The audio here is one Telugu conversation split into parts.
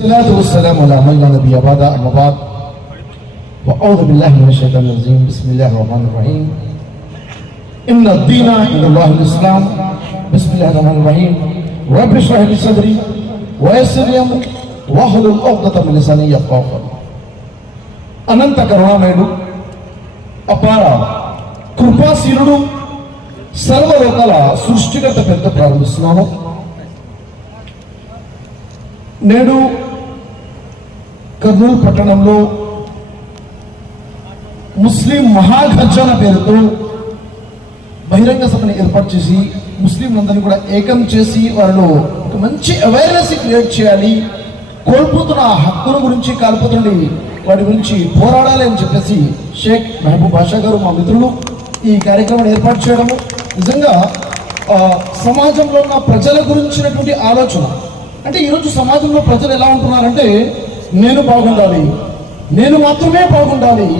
الصلاة والسلام على من لا نبي بعد أما بعد وأعوذ بالله من الشيطان الرجيم بسم الله الرحمن الرحيم إن الدين عند الله الإسلام بسم الله الرحمن الرحيم رب اشرح لي صدري ويسر لي أمري واحلل عقدة من لساني يفقهوا قولي అనంత కరుణామయుడు అపార కృపాశీలుడు సర్వలోకాల సృష్టికర్త పెద్ద ప్రారంభిస్తున్నాను. నేడు కర్నూలు పట్టణంలో ముస్లిం మహాగర్జన పేరుతో బహిరంగ సభను ఏర్పాటు చేసి ముస్లింలందరినీ కూడా ఏకం చేసి వారిలో ఒక మంచి అవేర్నెస్ క్రియేట్ చేయాలి, కోల్పోతున్న హక్కుల గురించి కాల్పోతుండి వాటి గురించి పోరాడాలి అని చెప్పేసి షేక్ మహబూబ్ బాషా గారు మా మిత్రులు ఈ కార్యక్రమాన్ని ఏర్పాటు చేయడము నిజంగా సమాజంలో ఉన్న ప్రజల గురించినటువంటి ఆలోచన. అంటే ఈరోజు సమాజంలో ప్రజలు ఎలా ఉంటున్నారంటే నేను బాగుండాలి, నేను మాత్రమే బాగుండాలి,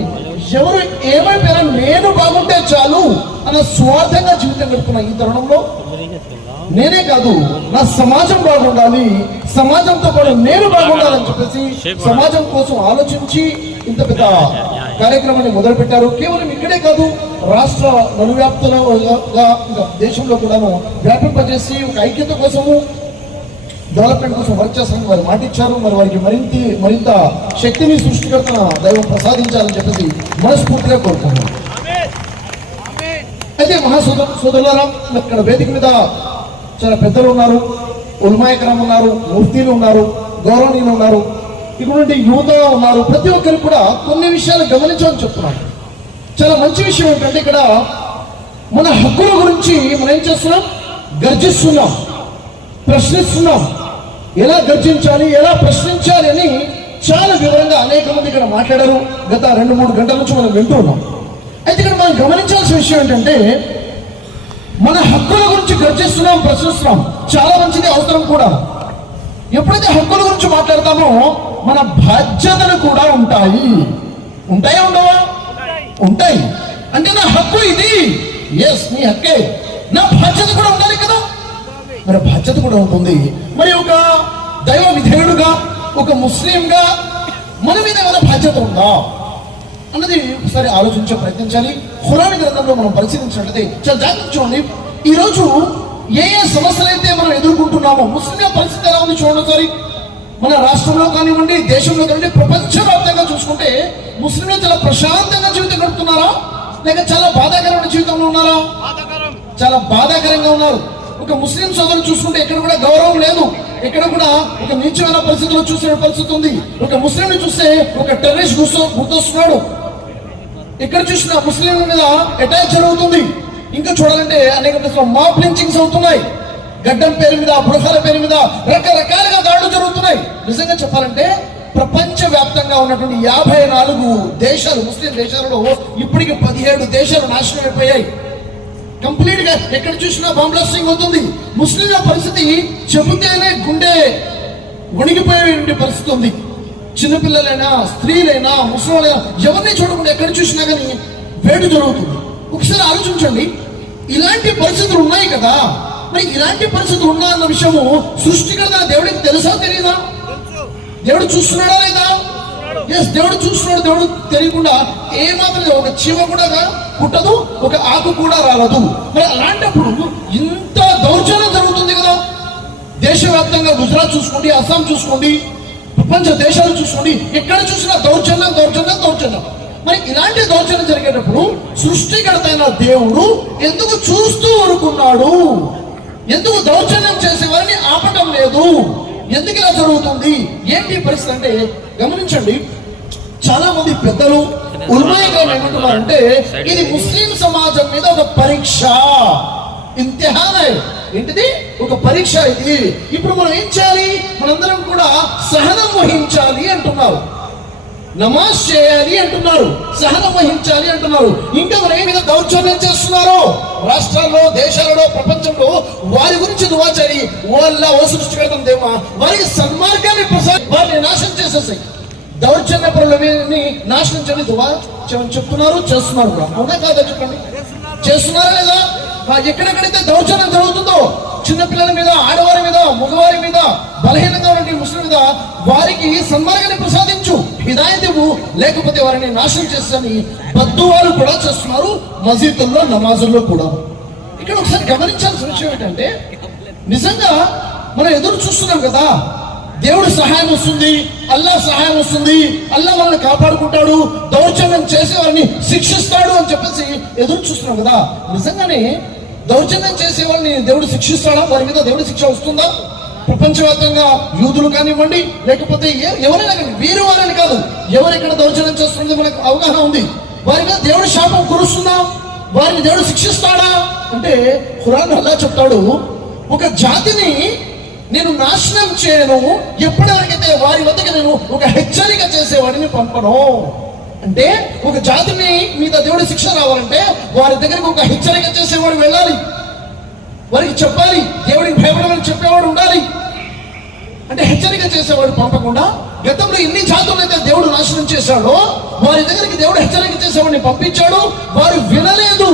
ఎవరు ఏమైపోయినా నేను బాగుంటే చాలు అన్న స్వార్థంగా జీవితం గడుపుతున్న ఈ తరుణంలో నేనే కాదు నా సమాజం బాగుండాలి, సమాజంతో పాటు నేను బాగుండాలని చెప్పేసి సమాజం కోసం ఆలోచించి ఇంత పెద్ద కార్యక్రమాన్ని మొదలుపెట్టారు. కేవలం ఇక్కడే కాదు, రాష్ట్ర నలువ్యాప్తంగా దేశంలో కూడాను వ్యాపింపజేసి ఒక ఐక్యత కోసము డెవలప్మెంట్ కోసం వర్క్ చేస్తారని వారు మాటిచ్చారు. మరి వారికి మరింత శక్తిని సృష్టికర్తన దైవం ప్రసాదించాలని చెప్పేసి మనస్ఫూర్తిగా కోరుకున్నాం. అయితే సోదరులారా, ఇక్కడ వేదిక మీద చాలా పెద్దలు ఉన్నారు, ఉల్మాయకరం ఉన్నారు, ముఫ్తీలు ఉన్నారు, గౌరవనీయులు ఉన్నారు, ఇక్కడ యువత ఉన్నారు. ప్రతి ఒక్కరు కూడా కొన్ని విషయాలు గమనించాలని చెప్తున్నాను. చాలా మంచి విషయం ఏంటంటే ఇక్కడ మన హక్కుల గురించి మనం ఏం చేస్తున్నాం, గర్జిస్తున్నాం, ప్రశ్నిస్తున్నాం. ఎలా గర్జించాలి, ఎలా ప్రశ్నించాలి అని చాలా వివరంగా అనేక మంది ఇక్కడ మాట్లాడారు. గత 2-3 గంటల నుంచి మనం వింటూ ఉన్నాం. అయితే ఇక్కడ మనం గమనించాల్సిన విషయం ఏంటంటే మన హక్కుల గురించి గర్జిస్తున్నాం, ప్రశ్నిస్తున్నాం, చాలా మంచిది, అవసరం కూడా. ఎప్పుడైతే హక్కుల గురించి మాట్లాడతామో మన బాధ్యతలు కూడా ఉంటాయి. ఉంటాయా ఉండవా? ఉంటాయి. అంటే నా హక్కు ఇది, ఎస్ నీ హక్కే, నా బాధ్యత కూడా ఉండాలి కదా. మరి బాధ్యత కూడా ఉంటుంది. మరి ఒక దైవ విధేయుడుగా, ఒక ముస్లింగా మన మీద ఏమైనా బాధ్యత ఉందా అన్నది ఒకసారి ఆలోచించే ప్రయత్నించాలి. ఖురాన్ గ్రంథంలో మనం పరిశీలించినట్లయితే చాలా జాగ్రత్త చూడండి. ఈరోజు ఏ సమస్యలు అయితే మనం ఎదుర్కొంటున్నామో ముస్లింల పరిస్థితి ఎలా ఉంది చూడండి ఒకసారి. మన రాష్ట్రంలో కానివ్వండి, దేశంలో కానివ్వండి, ప్రపంచవ్యాప్తంగా చూసుకుంటే ముస్లింలు చాలా ప్రశాంతంగా జీవితం గడుపుతున్నారా, లేక చాలా బాధాకరమైన జీవితంలో ఉన్నారా? చాలా బాధాకరంగా ఉన్నారు. ఒక ముస్లిం సోదరులు చూసుకుంటే ఎక్కడ కూడా గౌరవం లేదు, ఎక్కడ కూడా ఒక నీచమైన పరిస్థితుల్లో చూసే పరిస్థితి ఉంది. ఒక ముస్లింని చూస్తే ఒక టెర్రరిస్ట్ గుర్తొస్తున్నాడు. ఎక్కడ చూసినా ముస్లింల మీద అటాక్ జరుగుతుంది. ఇంకా చూడాలంటే అనేక మాబ్ లించింగ్స్ అవుతున్నాయి. గడ్డం పేరు మీద, బురఖాల పేరు మీద రకరకాలుగా దాడులు జరుగుతున్నాయి. నిజంగా చెప్పాలంటే ప్రపంచ వ్యాప్తంగా ఉన్నటువంటి 54 దేశాలు, ముస్లిం దేశాలలో ఇప్పటికి 17 దేశాలు నాశనం అయిపోయాయి. కంప్లీట్ గా ఎక్కడ చూసినా బాంబ్ బ్లాస్టింగ్ అవుతుంది. ముస్లింల పరిస్థితి చెబితేనే గుండె వణిగిపోయే పరిస్థితి ఉంది. చిన్నపిల్లలైనా, స్త్రీలైనా, ముస్లింలైనా ఎవరిని చూడకుండా ఎక్కడ చూసినా కానీ వేటు జరుగుతుంది. ఒకసారి ఆలోచించండి, ఇలాంటి పరిస్థితులు ఉన్నాయి కదా. మరి ఇలాంటి పరిస్థితులు ఉన్నా అన్న విషయము సృష్టికర్త దేవుడికి తెలుసా తెలియదా? దేవుడు చూస్తున్నాడా లేదా? ఎస్, దేవుడు చూస్తున్నాడు. దేవుడు తెలియకుండా ఏమాత్రం ఒక చీమ కూడా పుట్టదు, ఒక ఆకు కూడా రాలదు. మరి అలాంటప్పుడు ఇంత దౌర్జన్యం జరుగుతుంది కదా. దేశవ్యాప్తంగా గుజరాత్ చూసుకోండి, అస్సాం చూసుకోండి, ప్రపంచ దేశాలు చూసుకోండి, ఎక్కడ చూసినా దౌర్జన్యం, దౌర్జన్యం, దౌర్జన్యం. మరి ఇలాంటి దౌర్జన్యం జరిగేటప్పుడు సృష్టికర్త అయిన దేవుడు ఎందుకు చూస్తూ ఊరుకున్నాడు? ఎందుకు దౌర్జన్యం చేసే వారిని ఆపటం లేదు? ఎందుకు ఇలా జరుగుతుంది? ఏంటి పరిస్థితి అంటే గమనించండి. చాలా మంది పెద్దలు ఉల్మాయిగా ఏమంటున్నారంటే ఇది ముస్లిం సమాజం మీద ఒక పరీక్ష, ఇంతిహాన్. ఏంటిది? ఒక పరీక్ష ఇది. ఇప్పుడు మనం ఏం చేయాలి? మనందరం కూడా సహనం వహించాలి అంటున్నారు, నమాజ్ చేయాలి అంటున్నారు, సహనం వహించాలి అంటున్నారు. ఇంకా మరి ఏ మీద దౌర్జన్యం చేస్తున్నారు? రాష్ట్రాల్లో, దేశాలలో, ప్రపంచంలో వారి గురించి దువా చేయాలి. వాళ్ళ సృష్టికర్తం దేవా వారికి సన్మార్గాన్ని వారిని నాశనం చేసేసాయి. దౌర్జన్య పరులని నాశనం చేయని దువా చెప్తున్నారు, చేస్తున్నారు కూడా. అవునా కాదా చెప్పండి? చేస్తున్నారా లేదా? ఎక్కడెక్కడైతే దౌర్జన్యం జరుగుతుందో చిన్నపిల్లల మీద, ఆడవారి మీద, మగవారి మీద, బలహీనంగా ఉన్న ముస్లిం మీద వారికి సన్మార్గాన్ని ప్రసాదించు, హిదాయత్ ఇవ్వు, లేకపోతే వారిని నాశనం చేస్తాని బద్దువాలు కూడా చేస్తున్నారు మసీదుల్లో, నమాజుల్లో కూడా. ఇక్కడ ఒకసారి గమనించాల్సిన విషయం ఏంటంటే, నిజంగా మనం ఎదురు చూస్తున్నాం కదా, దేవుడు సహాయం వస్తుంది, అల్లా సహాయం వస్తుంది, అల్లా మనల్ని కాపాడుకుంటాడు, దౌర్జన్యం చేసే వారిని శిక్షిస్తాడు అని చెప్పేసి ఎదురు చూస్తున్నాం కదా. నిజంగానే దౌర్జన్యం చేసే వాళ్ళని దేవుడు శిక్షిస్తాడా? వారి మీద దేవుడి శిక్ష వస్తుందా? ప్రపంచవ్యాప్తంగా యూదులు కానివ్వండి, లేకపోతే ఎవరైనా కానీ, వీరు వారని కాదు, ఎవరెక్కడ దౌర్జన్యం చేస్తుందో మనకు అవగాహన ఉంది. వారి మీద దేవుడు శాపం కురుస్తుందా? వారిని దేవుడు శిక్షిస్తాడా అంటే ఖురాన్ అల్లా చెప్తాడు, ఒక జాతిని నేను నాశనం చేయను ఎప్పటివరకైతే వారి వద్దకు నేను ఒక హెచ్చరిక చేసేవాడిని పంపను. అంటే ఒక జాతిని మీద దేవుడి శిక్ష రావాలంటే వారి దగ్గరికి ఒక హెచ్చరిక చేసేవాడు వెళ్ళాలి, వారికి చెప్పాలి, దేవుడికి భయపడమని చెప్పేవాడు ఉండాలి. అంటే హెచ్చరిక చేసేవాడు పంపకుండా, గతంలో ఎన్ని జాతులైతే దేవుడు నాశనం చేశాడో వారి దగ్గరికి దేవుడు హెచ్చరిక చేసేవాడిని పంపించాడు, వారు వినలేదు,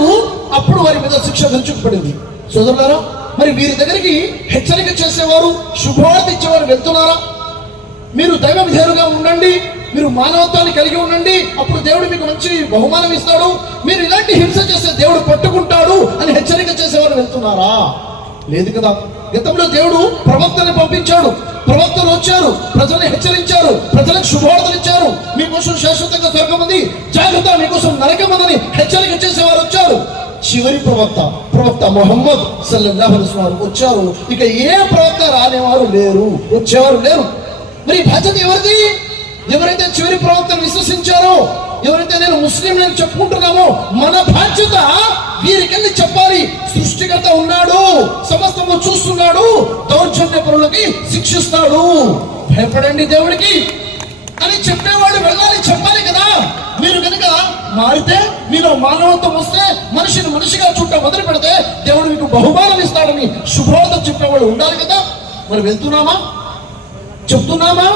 అప్పుడు వారి మీద శిక్ష విరుచుకుపడింది. సోదరులారా, మరి వీరి దగ్గరికి హెచ్చరిక చేసేవారు, శుభవార్త ఇచ్చేవారు వెళ్తున్నారా? మీరు దైవ విధేయులుగా ఉండండి, మీరు మానవత్వాన్ని కలిగి ఉండండి, అప్పుడు దేవుడు మీకు మంచి బహుమానం ఇస్తాడు, మీరు ఇలాంటి హింస చేస్తే దేవుడు పట్టుకుంటాడు అని హెచ్చరిక చేసేవారు వెళ్తున్నారా? లేదు కదా. గతంలో దేవుడు ప్రవక్తని పంపించాడు, ప్రవక్తలు వచ్చారు, ప్రజల్ని హెచ్చరించారు, ప్రజలకు శుభవార్తలు ఇచ్చారు, మీకోసం శాశ్వతంగా స్వర్గం ఉంది, జాగ్రత్త, మీకోసం నరకం ఉందని హెచ్చరిక చేసేవారు వచ్చారు. చివరి ప్రవక్త ముహమ్మద్ సల్లల్లాహు అలైహి వసల్లం వచ్చారు, ఇక ఏ ప్రవక్త రానేవారు లేరు, వచ్చేవారు లేరు. మరి బాధ్యత ఎవరిది? ఎవరైతే చివరి ప్రవక్తను విశ్వసించారో, ఎవరైతే నేను ముస్లిం నేను చెప్పుకుంటున్నామో, మన బాధ్యత వీరికెళ్ళి చెప్పాలి, సృష్టికర్త ఉన్నాడు, సమస్తము చూస్తున్నాడు, దౌర్జన్య పరులకి శిక్షిస్తాడు, భయపడండి దేవుడికి అని చెప్పేవాడు వెళ్ళాలి, చెప్పాలి కదా. మీరు కనుక మారితే, మీలో మానవత్వం వస్తే, మనిషిని మనిషిగా చుట్టూ మొదలు పెడితే దేవుడు మీకు బహుమానం ఇస్తాడని శుభవార్త చెప్పేవాడు ఉండాలి కదా. మరి వెళ్తున్నామా? చెప్తున్నామా?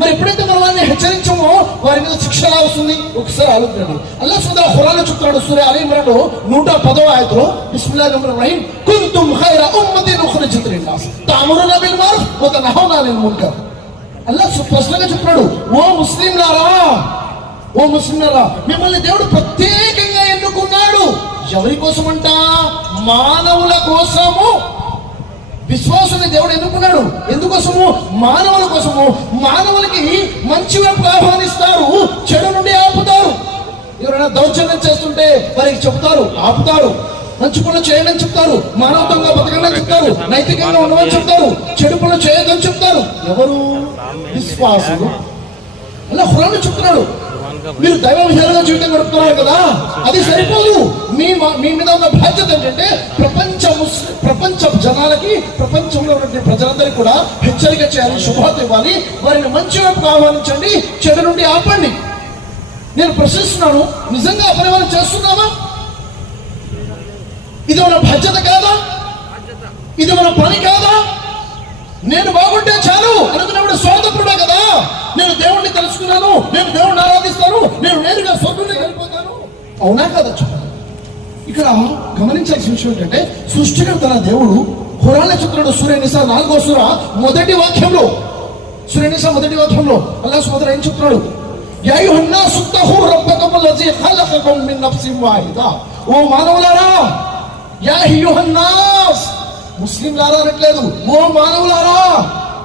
మరి ఎప్పుడైతే మనం వారిని హెచ్చరించామో వారి మీద శిక్ష ఎలా వస్తుంది? ఒకసారి ఆలోచించండి. అల్లాహ్ సుబ్హానహు ఖురాన్లో చెప్తున్నాడు, సూరా అల్ ఇమ్రాన్ 110వ ఆయతలో, బిస్మిల్లాహిర్ రహ్మానిర్ రహీం, కుంతుమ్ ఖైర ఉమ్మతిన్ ఉఖ్రిజత్ లిన్నాస్ తఅమురున బిల్ మఅరూఫ్ వ తన్హౌన అనిల్ మున్కర్. అల్లాహ్ స్పష్టంగా చెప్తున్నాడు, ఓ ముస్లింలారా, మిమ్మల్ని దేవుడు ప్రత్యేకంగా ఎన్నుకున్నాడు. ఎవరి కోసమంట? మానవుల కోసము. విశ్వాసుని దేవుడు ఎన్నుకున్నాడు ఎందుకోసము? మానవుల కోసము. మానవులకి మంచి వైపు ఆహ్వానిస్తారు, చెడు నుండి ఆపుతారు. ఎవరైనా దౌర్జన్యం చేస్తుంటే వారికి చెప్తారు, ఆపుతారు. మంచి పనులు చేయండి అని చెప్తారు, మానవత్వంగా బతకండి అని చెప్తారు, నైతికంగా ఉండమని చెప్తారు, చెడు పనులు చేయొద్దని చెప్తారు. ఎవరు? విశ్వాసులు. అలా ఖురాన్ చెప్తున్నాడు, మీరు దైవ విధానంగా జీవితం గడుపుతున్నారు కదా, అది సరిపోదు. మీ మీద ఉన్న బాధ్యత ఏంటంటే ప్రపంచ జనాలకి, ప్రపంచంలో ఉన్న ప్రజలందరికీ కూడా హెచ్చరిక చేయాలి, శుభవార్త ఇవ్వాలి, వారిని మంచి వైపు ఆహ్వానించండి, చెడు నుండి ఆపండి. నేను ప్రశ్నిస్తున్నాను, నిజంగా పని మనం చేస్తున్నామా? ఇది మన బాధ్యత కాదా? ఇది మన పని కాదా? నేను బాగుంటే చాలు అనుకున్నప్పుడు స్వార్థపరుడే కదా. నేను దేవుణ్ణి తెలుసుకున్నాను, నేను దేవుణ్ణి ఆరాధిస్తాను, నేను నేరుగా స్వర్గంలోకి వెళ్ళిపోతాను, అవునా కదా? ఇక్కడ గమనించాల్సిన విషయం ఏంటంటే, సృష్టికర్త దేవుడు ఖురాన్లో చెప్తున్నాడు, సూరా నిసా 4వ సూర మొదటి వాక్యంలో, సూరా నిసా మొదటి వాక్యంలో అల్లాహ్ సుబ్హానహు ఏం చెప్తున్నాడు? యా అయ్యుహన్నాసు తఖూ రబ్బకమ్ అల్లజీ ఖలఖకమ్ మిన్ నఫ్సిన్ వాహిదా. ఓ మానవులారా, యా అయ్యుహన్నాస్, ముస్లింలారా అనట్లేదు, ఓ మానవులారా,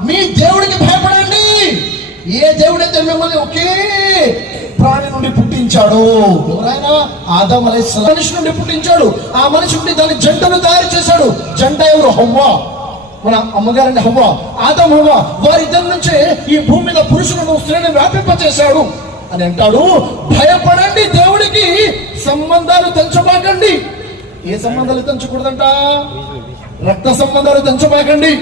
మీ దేవుడికి భయపడండి. ఏ దేవుడైతే మిమ్మల్ని ఒకే ప్రాణి నుండి పుట్టించాడు, ఎవరైనా ఆదం అలైహిస్సలాం మనిషి నుండి పుట్టించాడు, ఆ మనిషి నుండి దాని జంటను తయారు చేశాడు. జంట ఎవరు? హవ్వ, మన అమ్మగారండి హవ్వ, ఆదం హవ్వ. వారిద్దరి నుంచే ఈ భూమి మీద పురుషులను స్త్రీని వ్యాపింపచేశాడు అని అంటాడు. భయపడండి దేవుడికి, సంబంధాలు తెంచబాకండి. ఏ సంబంధాలు తెంచకూడదంట? రక్త సంబంధాలు తెంచబాకండి.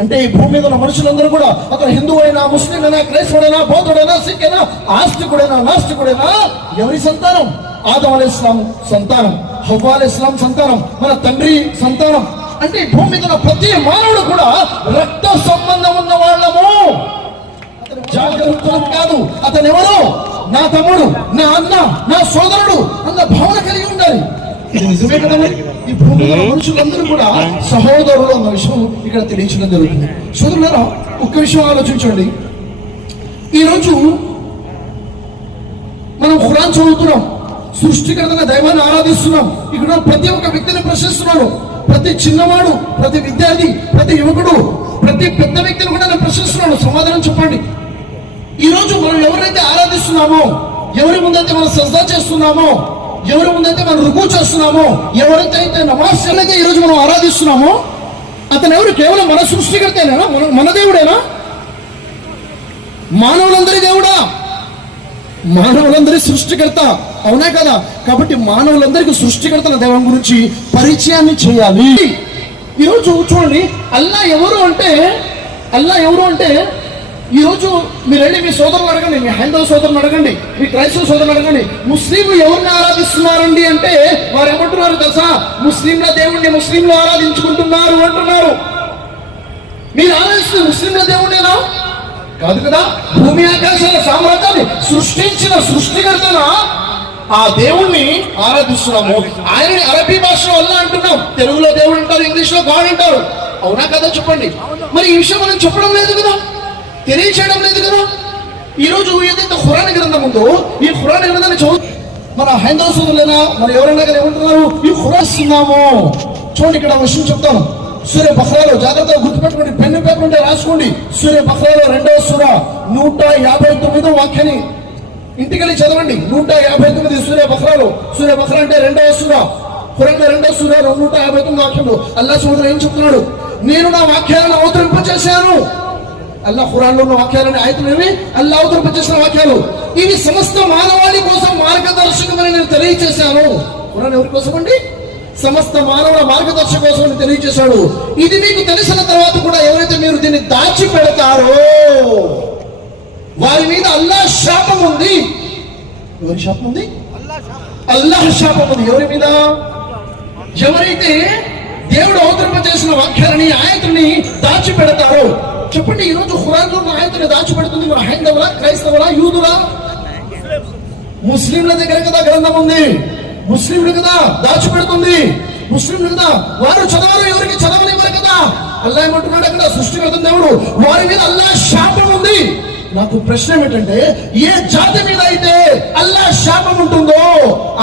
అంటే ఈ భూమి మీద ఉన్న మనుషులందరూ కూడా, అతను హిందూ అయినా, ముస్లిం అయినా, క్రైస్తవుడైనా, బౌద్ధుడైనా, సిక్ అయినా, ఆస్తికుడైనా, నాస్తికుడైనా, ఎవరి సంతానం? ఆదం అలైహిస్సలాం సంతానం, హవ్వ అలైహిస్సలాం సంతానం, మన తండ్రి సంతానం. అంటే ఈ భూమి మీద ఉన్న ప్రతి మానవుడు కూడా రక్త సంబంధం ఉన్న వాళ్ళము. జాగ్రత్త కాదు, అతను ఎవరు? నా తమ్ముడు, నా అన్న, నా సోదరుడు అన్న భావన కలిగి ఉండాలి. ఇది నిజమే కదా? ఈ భూమి మీద మనుషులందరూ కూడా సహోదరులు అన్న విషయం ఇక్కడ తెలియచడం జరుగుతుంది. సోదరులారా, ఒక్క విషయం ఆలోచించండి. ఈరోజు మనం ఖురాన్ చదువుతున్నాం, సృష్టికర్తన దైవాన్ని ఆరాధిస్తున్నాం. ఇక్కడ ప్రతి ఒక్క వ్యక్తిని ప్రశ్నిస్తున్నాను. ప్రతి చిన్నవాడు, ప్రతి విద్యార్థి, ప్రతి యువకుడు, ప్రతి పెద్ద వ్యక్తిని కూడా నేను ప్రశ్నిస్తున్నాను. సమాధానం చెప్పండి. ఈరోజు మనం ఎవరైతే ఆరాధిస్తున్నామో, ఎవరి ముందైతే మనం సజ్దా చేస్తున్నామో, ఎవరి ముందైతే మనం రుకు చేస్తున్నామో, ఎవరైతే నమాజ్ చేయలేక ఈరోజు మనం ఆరాధిస్తున్నామో, అతను ఎవరు? కేవలం మన సృష్టికర్తేనా? మన దేవుడేనా? మానవులందరి దేవుడా? మానవులందరి సృష్టికర్త, అవునా కదా? కాబట్టి మానవులందరికీ సృష్టికర్తల దైవం గురించి పరిచయాన్ని చేయాలి. ఈరోజు చూడండి, అల్లా ఎవరు అంటే ఈరోజు మీరు వెళ్ళి మీ సోదరులు అడగండి, మీ హైందవ సోదరులు అడగండి, మీ క్రైస్తవ సోదరులు అడగండి, ముస్లింలు ఎవరిని ఆరాధిస్తున్నారండి అంటే వారు ఏమంటున్నారు తెలుసా? ముస్లింల దేవుణ్ణి ముస్లింలు ఆరాధించుకుంటున్నారు అంటున్నారు. మీరు ఆరాధిస్తున్న ముస్లింల దేవుణ్ణేనా? కాదు కదా. భూమి ఆకాశాల సామ్రాజ్యాన్ని సృష్టించిన సృష్టికర్తన ఆ దేవుణ్ణి ఆరాధిస్తున్నాము. ఆయనని అరబీ భాషలో అల్లా అంటున్నాం, తెలుగులో దేవుడు అంటారు, ఇంగ్లీష్ లో గాడ్ అంటారు. అవునా కదా? చెప్పండి. మరి ఈ విషయం మనం చెప్పడం లేదు కదా, తెలియచేయడం లేదు కదా. ఈ రోజు ఏదైతే ఖురాన్ గ్రంథం ఉందో, ఈ ఖురాన్ గ్రంథాన్ని మన హైందవ సోదరులైనా మన ఎవరైనా కానీ ఏమంటున్నారు? ఈ ఖురాన్ ఇస్తున్నాము. చూడండి, ఇక్కడ విషయం చెప్తాను. సూర్య బఖ్రాలో జాగ్రత్తగా గుర్తుపెట్టుకోండి, పెన్ను పేపర్ ఉంటే రాసుకోండి. సూర్య బఖ్రాలో 2వ సూర 159 వాక్యాన్ని ఇంటికెళ్ళి చదవండి. 159 సూర్య బఖ్రాలో. సూర్య బఖ్రా అంటే 2వ సూర, ఖురాన్ 2వ సూర 159 వాక్యంలో అల్లా సోదరుడు ఏం చెప్తున్నాడు? నేను నా వాక్యాలను అవతరింపచేశాను. అల్లా ఖురాన్లో ఉన్న వాక్యాలని, ఆయతులు అల్లా అవతరింపచేసిన వాక్యాలు. ఇవి సమస్త మానవాళి కోసం మార్గదర్శకమని నేను తెలియచేశాను. ఖురాన్ ఎవరి కోసం అండి? సమస్త మానవుల మార్గదర్శక కోసం తెలియజేశాడు. ఇది మీకు తెలిసిన తర్వాత కూడా ఎవరైతే మీరు దీన్ని దాచిపెడతారో వారి మీద అల్లాహ్ శాపం ఉంది. ఎవరి శాపం ఉంది? అల్లాహ్ శాపం ఉంది. ఎవరి మీద? ఎవరైతే దేవుడు అవతరింపజేసిన వాక్యాలని, ఆయతుల్ని దాచిపెడతారో. చెప్పండి, ఈరోజు ఖురాన్లో ఉన్న ఆయతుని దాచిపెడుతుంది మన హైందవుల, క్రైస్తవుల, యూదుల? ముస్లింల దగ్గర కదా గ్రంథం ఉంది. ముస్లింలు కదా దాచిపెడుతుంది. ముస్లింలు కదా వారు చదవరు, ఎవరికి చదవనివ్వరు కదా. అల్లా ఏమంటున్నాడు అక్కడ? సృష్టికర్త దేవుడు, వారి మీద అల్లా శాపం ఉంది. నాకు ప్రశ్న ఏమిటంటే, ఏ జాతి మీద అయితే అల్లా శాపం ఉంటుందో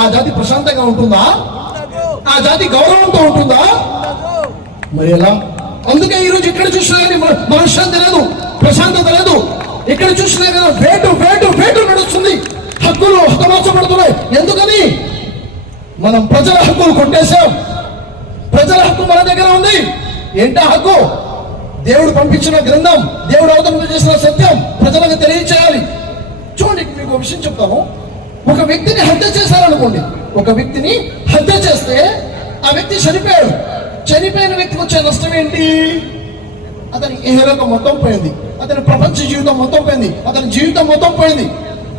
ఆ జాతి ప్రశాంతంగా ఉంటుందా? ఆ జాతి గౌరవంతో ఉంటుందా? మరి ఎలా? అందుకే ఈరోజు ఇక్కడ చూసినా కానీ మనశ్శాంతి లేదు, ప్రశాంతత లేదు. ఎక్కడ చూసినా కదా వేటు నడుస్తుంది. హక్కులు హతమార్చబడుతున్నాయి. ఎందుకని? మనం ప్రజల హక్కులు కొట్టేశాం. ప్రజల హక్కు మన దగ్గర ఉంది. ఏంటా హక్కు? దేవుడు పంపించిన గ్రంథం, దేవుడు అవతరింపజేసిన సత్యం ప్రజలకు తెలియచేయాలి. చూడండి, మీకు ఒక విషయం చెప్తాను. ఒక వ్యక్తిని హత్య చేశారనుకోండి, ఒక వ్యక్తిని హత్య చేస్తే ఆ వ్యక్తి చనిపోయాడు. చనిపోయిన వ్యక్తికి వచ్చే నష్టం ఏంటి? అతని ఇహలోకం మొత్తం పోయింది, అతని ప్రపంచ జీవితం మొత్తం పోయింది, అతని జీవితం మొత్తం పోయింది.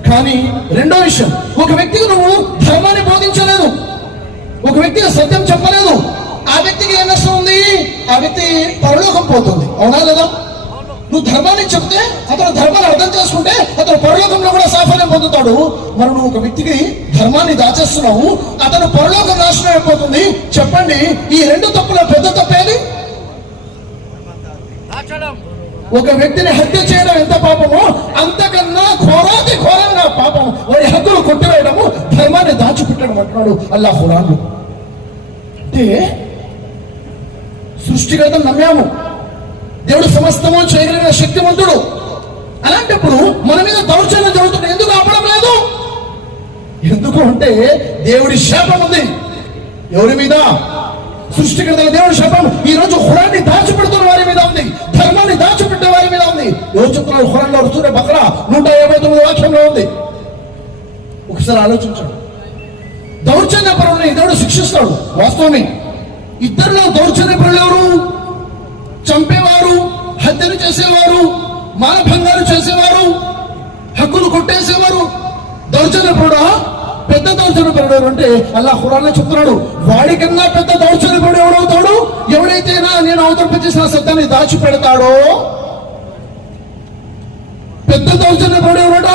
కానీ రెండో విషయం, ఒక వ్యక్తికి నువ్వు ధర్మాన్ని బోధించలేదు, ఒక వ్యక్తికి సత్యం చెప్పలేదు, ఆ వ్యక్తికి ఏ నష్టం ఉంది? ఆ వ్యక్తి పరలోకం పోతుంది. అవునా లేదా? నువ్వు ధర్మాన్ని చెప్తే, అతను ధర్మాన్ని అర్థం చేసుకుంటే అతను పరలోకంలో కూడా సాఫల్యం పొందుతాడు. మరి నువ్వు ఒక వ్యక్తికి ధర్మాన్ని దాచేస్తున్నావు, అతను పరలోకం నాశనం అయిపోతుంది. చెప్పండి, ఈ రెండు తప్పుల పెద్ద తప్పేది? ఒక వ్యక్తిని హత్య చేయడం ఎంత పాపమో అంతకన్నా ఘోరాతి ఘోరంగా పాపం వారి హక్కులు కొట్టివేయడము, ధర్మాన్ని దాచిపెట్టడం అంటున్నాడు అల్లాహ్ ఖురాన్. అంటే సృష్టికర్తను నమ్మాము, దేవుడు సమస్తము చేయగలిగిన శక్తివంతుడు. అలాంటప్పుడు మన మీద దౌర్జన్యం జరుగుతుంది, ఎందుకు ఆపడం లేదు? ఎందుకు అంటే దేవుడి శాపం ఉంది. ఎవరి మీద? సృష్టికర్తల దేవుడి శాపం ఈ రోజు ఖురాన్ని దాచిపెడుతున్న వారి మీద ఉంది, ధర్మాన్ని దాచిపెట్టే వారి మీద ఉంది. ఎవరు చెప్తున్నారు? ఖురాన్లో సూరా బక్రా 159 వాక్యంలో ఉంది. ఒకసారి ఆలోచించండి. దౌర్జన్య పరులని దేవుడు శిక్షిస్తాడు, వాస్తవమే. ఇద్దరిలో దౌర్జన్య పరులు ఎవరు? చంపేవారు, హత్యలు చేసేవారు, మానభంగాలు చేసేవారు, హక్కులు కొట్టేసేవారు. దౌర్జన్యపరుడా? పెద్ద దౌర్జన్యపరుడు ఎవరు అంటే అల్లాహ్ ఖురాన్లో చెప్తున్నాడు, వాడికన్నా పెద్ద దౌర్జన్యపరుడు ఎవడవుతాడు? ఎవడైతే నేను అవతరింపజేసిన సత్యాన్ని దాచిపెడతాడో. పెద్ద దౌర్జన్యపరుడు ఎవడట?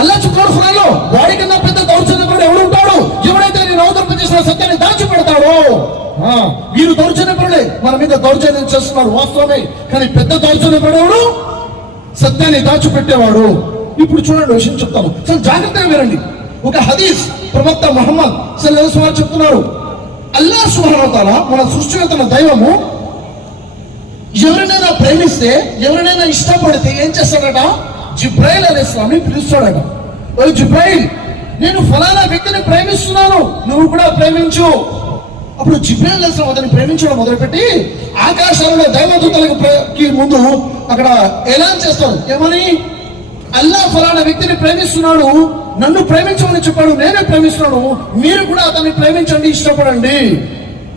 అల్లాహ్ చెప్తున్నాడు ఖురాన్లో, వాడికన్నా పెద్ద దౌర్జన్యపరుడు ఎవడు ఉంటాడు? ఎవడైతే నేను అవతరింపజేసిన తెలిసిన సత్యాన్ని దాచిపెడతాడు. వీరు దౌర్జన్యపరులే, మన మీద దౌర్జన్యం చేస్తున్నారు వాస్తవమే, కానీ పెద్ద దౌర్జన్యపడేవాడు సత్యాన్ని దాచిపెట్టేవాడు. ఇప్పుడు చూడండి విషయం చెప్తాను, చాలా జాగ్రత్తగా వినండి. ఒక హదీస్ ప్రవక్త ముహమ్మద్ సల్లల్లాహు అలైహి వసల్లం చెప్తున్నారు, అల్లాహ్ సుబ్హానహు వ తఆలా మన సృష్టికర్త దైవము ఎవరినైనా ప్రేమిస్తే, ఎవరినైనా ఇష్టపడితే ఏం చేస్తాడట? జిబ్రాయిల్ అలైహిస్సలాంని పిలుస్తాడట. ఓ జిబ్రాయిల్, నేను ఫలానా వ్యక్తిని ప్రేమిస్తున్నాను, నువ్వు కూడా ప్రేమించు. అప్పుడు జిబ్రాయిల్ అలైహిస్సలాం అతన్ని ప్రేమించడం మొదలుపెట్టి ఆకాశాలలో దైవదూతలకి ముందు అక్కడ ఎలాన్ చేస్తాడు. ఏమని? అల్లాహ్ ఫలానా వ్యక్తిని ప్రేమిస్తున్నాడు, నన్ను ప్రేమించమని చెప్పాడు, నేనే ప్రేమిస్తున్నాను, మీరు కూడా అతన్ని ప్రేమించండి, ఇష్టపడండి.